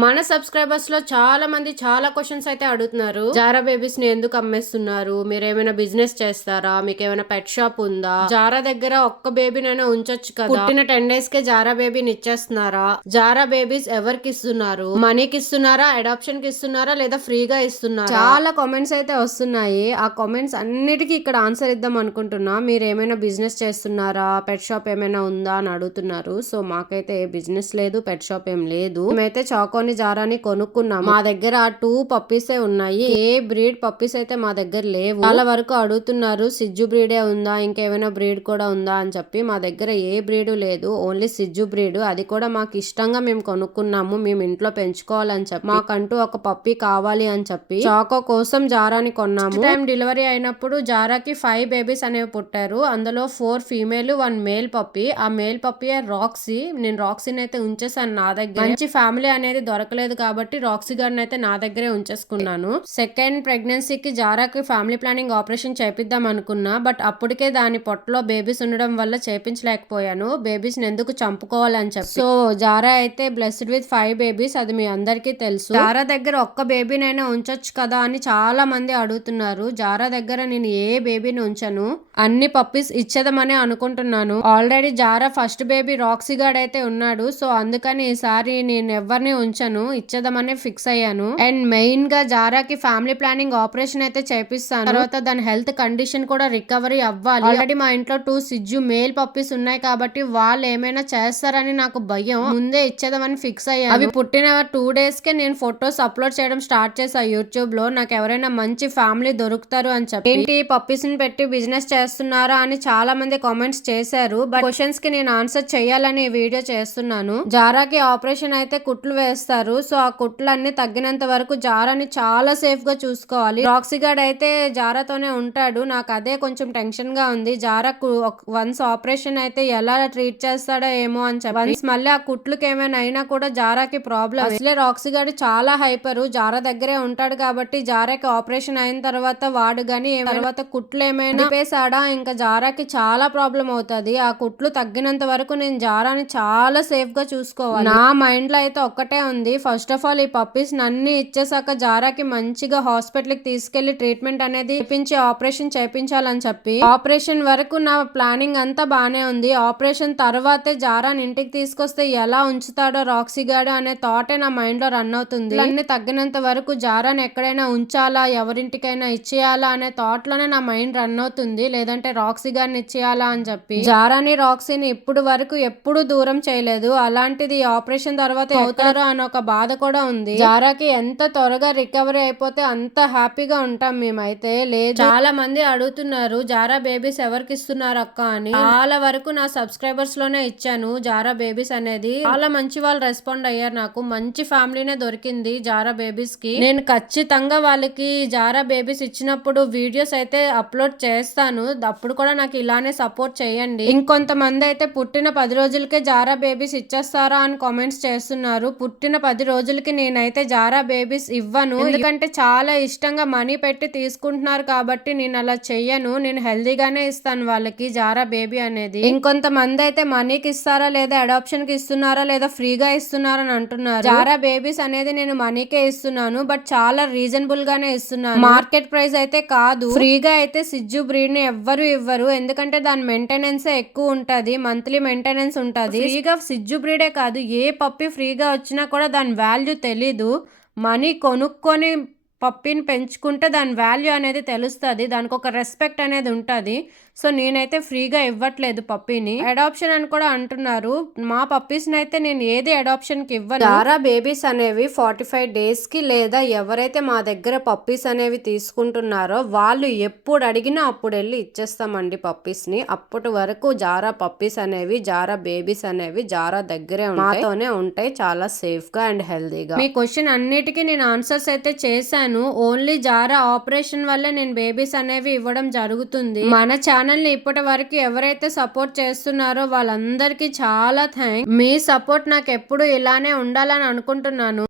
మన సబ్స్క్రైబర్స్ లో చాలా మంది చాలా క్వశ్చన్స్ అయితే అడుగుతున్నారు. జారా బేబీస్ ని ఎందుకు అమ్మేస్తున్నారు, మీరు ఏమైనా బిజినెస్ చేస్తారా, మీకు ఏమైనా పెట్ షాప్ ఉందా, జారా దగ్గర ఒక్క బేబీనైనా ఉంచొచ్చు కదా, పుట్టిన 10 days కే జారా బేబీని ఇచ్చేస్తున్నారా, జారా బేబీస్ ఎవరికి ఇస్తున్నారు, మనీకి ఇస్తున్నారా, అడాప్షన్ కి ఇస్తున్నారా, లేదా ఫ్రీగా ఇస్తున్నారా, చాలా కామెంట్స్ అయితే వస్తున్నాయి. ఆ కామెంట్స్ అన్నిటికీ ఇక్కడ ఆన్సర్ ఇద్దాం అనుకుంటున్నా. మీరు ఏమైనా బిజినెస్ చేస్తున్నారా, పెట్ షాప్ ఏమైనా ఉందా అని అడుగుతున్నారు. సో మాకైతే ఏ బిజినెస్ లేదు, పెట్ షాప్ ఏం లేదు. మేమైతే చాకోని జారాని కొనుక్కున్నాము. మా దగ్గర 2 పప్పీసే ఉన్నాయి. ఏ బ్రీడ్ పప్పీస్ అయితే మా దగ్గర లేవు. చాలా వరకు అడుగుతున్నారు సిజ్జు బ్రీడే ఉందా, ఇంకేమైనా బ్రీడ్ కూడా ఉందా అని చెప్పి. మా దగ్గర ఏ బ్రీడ్ లేదు, ఓన్లీ సిజ్జు బ్రీడ్. అది కూడా మాకు ఇష్టంగా మేము కొనుక్కున్నాము, మేము ఇంట్లో పెంచుకోవాలని చెప్పి. మాకంటూ ఒక పప్పీ కావాలి అని చెప్పి చాకో కోసం జారాని కొన్నాము. టైం డెలివరీ అయినప్పుడు జారాకి 5 బేబీస్ అనేవి పుట్టారు. అందులో 4 ఫీమేల్ 1 మేల్ పప్పీ. ఆ మేల్ పప్పీ రాక్సీ. నేను రాక్సీని అయితే ఉంచేసాను నా దగ్గర. మంచి ఫ్యామిలీ అనేది దొరకలేదు కాబట్టి రాక్సీ గారిని అయితే నా దగ్గరే ఉంచేసుకున్నాను. సెకండ్ ప్రెగ్నెన్సీకి జారాకి ఫ్యామిలీ ప్లానింగ్ ఆపరేషన్ చేపిద్దాం అనుకున్నా, బట్ అప్పటికే దాని పొట్టలో బేబీస్ ఉండడం వల్ల చేపించలేకపోయాను. బేబీస్ ని ఎందుకు చంపుకోవాలని చెప్పి. సో జారా అయితే బ్లెస్డ్ విత్ 5 బేబీస్. అది మీ అందరికీ తెలుసు. జారా దగ్గర ఒక్క బేబీనైనా ఉంచొచ్చు కదా అని చాలా మంది అడుగుతున్నారు. జారా దగ్గర నేను ఏ బేబీని ఉంచను, అన్ని పప్పీస్ ఇచ్చేదమని అనుకుంటున్నాను. Already Zara first baby Roxy guard అయితే ఉన్నాడు. సో అందుకని ఈసారి నేను ఎవరిని ఉంచను, ఇచ్చేద్దామని ఫిక్స్ అయ్యాను. అండ్ మెయిన్ గా జారాకి ఫ్యామిలీ ప్లానింగ్ ఆపరేషన్ అయితే చేపిస్తాను. తర్వాత దాని హెల్త్ కండిషన్ కూడా రికవరీ అవ్వాలి. ఆల్రెడీ మా ఇంట్లో 2 సిజ్జు మేల్ పప్పీస్ ఉన్నాయి కాబట్టి వాళ్ళు ఏమైనా చేస్తారని నాకు భయం. ముందే ఇచ్చేద్దామని ఫిక్స్ అయ్యాను. అవి పుట్టిన 2 days కే నేను ఫొటోస్ అప్లోడ్ చేయడం స్టార్ట్ చేసా యూట్యూబ్ లో. నాకు ఎవరైనా మంచి ఫ్యామిలీ దొరుకుతారు అని చెప్పి. ఏంటి పప్పీస్ ని పెట్టి బిజినెస్ చేస్తున్నారా అని చాలా మంది కామెంట్స్ చేశారు. బట్ క్వశ్చన్స్ కి నేను ఆన్సర్ చేయాలని ఈ వీడియో చేస్తున్నాను. జారాకి ఆపరేషన్ అయితే కుట్లు వేస్తారు. సో ఆ కుట్లన్నీ తగ్గినంత వరకు జారాని చాలా సేఫ్ గా చూసుకోవాలి. రాక్సీ గార్డ్ అయితే జారాతోనే ఉంటాడు. నాకు అదే కొంచెం టెన్షన్ గా ఉంది. జారాకు వన్స్ ఆపరేషన్ అయితే ఎలా ట్రీట్ చేస్తాడో ఏమో అని చెప్పి. వన్స్ మళ్ళీ ఆ కుట్లకి ఏమైనా అయినా కూడా జారాకి ప్రాబ్లం. అసలే రాక్సీ గార్డ్ చాలా హైపర్. జారా దగ్గరే ఉంటాడు కాబట్టి జారాకి ఆపరేషన్ అయిన తర్వాత వాడు గాని తర్వాత కుట్లు ఏమైనా పేసాడా ఇంకా జారాకి చాలా ప్రాబ్లం అవుతుంది. ఆ కుట్లు తగ్గినంత వరకు నేను జారాని చాలా సేఫ్ గా చూసుకోవాలి. నా మైండ్ లో అయితే ఒక్కటే ఉంది, ఫస్ట్ ఆఫ్ ఆల్ ఈ పప్పీస్ అన్ని ఇచ్చేసాక జారాకి మంచిగా హాస్పిటల్ కి తీసుకెళ్లి ట్రీట్మెంట్ అనేది చేపించి ఆపరేషన్ చేపించాలని చెప్పి. ఆపరేషన్ వరకు నా ప్లానింగ్ అంతా బానే ఉంది. ఆపరేషన్ తర్వాతే జారాని ఇంటికి తీసుకొస్తే ఎలా ఉంచుతాడో రాక్సీ గాడు అనే థాటే నా మైండ్ లో రన్ అవుతుంది. అన్ని తగ్గినంత వరకు జారాని ఎక్కడైనా ఉంచాలా, ఎవరింటికైనా ఇచ్చేయాలా అనే థాట్ లోనే నా మైండ్ రన్ అవుతుంది. లేదంటే రాక్సీ గారిని ఇచ్చేయాలా అని చెప్పి. జారాని రాక్సీని ఇప్పుడు వరకు ఎప్పుడు దూరం చేయలేదు. అలాంటిది ఆపరేషన్ తర్వాత అవుతారో అని ఒక బాధ కూడా ఉంది. జారాకి ఎంత త్వరగా రికవరీ అయిపోతే అంత హ్యాపీగా ఉంటాం మేమైతే. లేదు, చాలా మంది అడుగుతున్నారు జారా బేబీస్ ఎవరికి ఇస్తున్నారు అక్క అని. చాలా వరకు నా సబ్స్క్రైబర్స్ లోనే ఇచ్చాను జారా బేబీస్ అనేది. చాలా మంచి వాళ్ళు రెస్పాండ్ అయ్యారు. నాకు మంచి ఫ్యామిలీనే దొరికింది జారా బేబీస్ కి. నేను ఖచ్చితంగా వాళ్ళకి జారా బేబీస్ ఇచ్చినప్పుడు వీడియోస్ అయితే అప్లోడ్ చేస్తాను. అప్పుడు కూడా నాకు ఇలానే సపోర్ట్ చేయండి. ఇంకొంతమంది అయితే పుట్టిన 10 రోజులకే జారా బేబీస్ ఇచ్చేస్తారా అని కామెంట్స్ చేస్తున్నారు. పుట్టిన 10 రోజులకి నేనైతే జారా బేబీస్ ఇవ్వను. ఎందుకంటే చాలా ఇష్టంగా మనీ పెట్టి తీసుకుంటున్నారు కాబట్టి నేను అలా చెయ్యను. నేను హెల్దీగానే ఇస్తాను వాళ్ళకి జారా బేబీ అనేది. ఇంకొంతమంది అయితే మనీకి ఇస్తారా లేదా అడాప్షన్ కి ఇస్తున్నారా లేదా ఫ్రీగా ఇస్తున్నారా అని అంటున్నారు. జారా బేబీస్ అనేది నేను మనీకే ఇస్తున్నాను, బట్ చాలా రీజనబుల్ గానే ఇస్తున్నాను. మార్కెట్ ప్రైస్ అయితే కాదు. ఫ్రీగా అయితే సిజ్జు బ్రీడ్ ని ఎవ్వరు ఇవ్వరు, ఎందుకంటే దాని మెయింటెనెన్స్ ఎక్కువ ఉంటది. మంత్లీ మెయింటెనెన్స్ ఉంటది. ఫ్రీగా సిజ్జు బ్రీడే కాదు, ఏ పప్పి ఫ్రీగా వచ్చినా కూడా దాని వాల్యూ తెలీదు. మనీ కొనుక్కొని పప్పిని పెంచుకుంటే దాని వాల్యూ అనేది తెలుస్తుంది, దానికి ఒక రెస్పెక్ట్ అనేది ఉంటుంది. సో నేనైతే ఫ్రీగా ఇవ్వట్లేదు పప్పీని. అడాప్షన్ అని కూడా అంటున్నారు. మా పప్పీస్ని అయితే నేను ఏది అడాప్షన్కి ఇవ్వను. జారా బేబీస్ అనేవి 45 days కి లేదా ఎవరైతే మా దగ్గర పప్పీస్ అనేవి తీసుకుంటున్నారో వాళ్ళు ఎప్పుడు అడిగినా అప్పుడు వెళ్ళి ఇచ్చేస్తామండి పప్పీస్ని. అప్పటి వరకు జారా పప్పీస్ అనేవి, జారా బేబీస్ అనేవి జారా దగ్గరే మాతోనే ఉంటాయి, చాలా సేఫ్ గా అండ్ హెల్దీగా. మీ క్వశ్చన్ అన్నిటికీ నేను ఆన్సర్స్ అయితే చేశాను. ఓన్లీ జారా ఆపరేషన్ వల్లే నేను బేబీస్ అనేవి ఇవ్వడం జరుగుతుంది. మన ఛానల్ ని ఇప్పటి వరకు ఎవరైతే సపోర్ట్ చేస్తున్నారో వాళ్ళందరికీ చాలా థ్యాంక్స్. మీ సపోర్ట్ నాకు ఎప్పుడు ఇలానే ఉండాలని అనుకుంటున్నాను.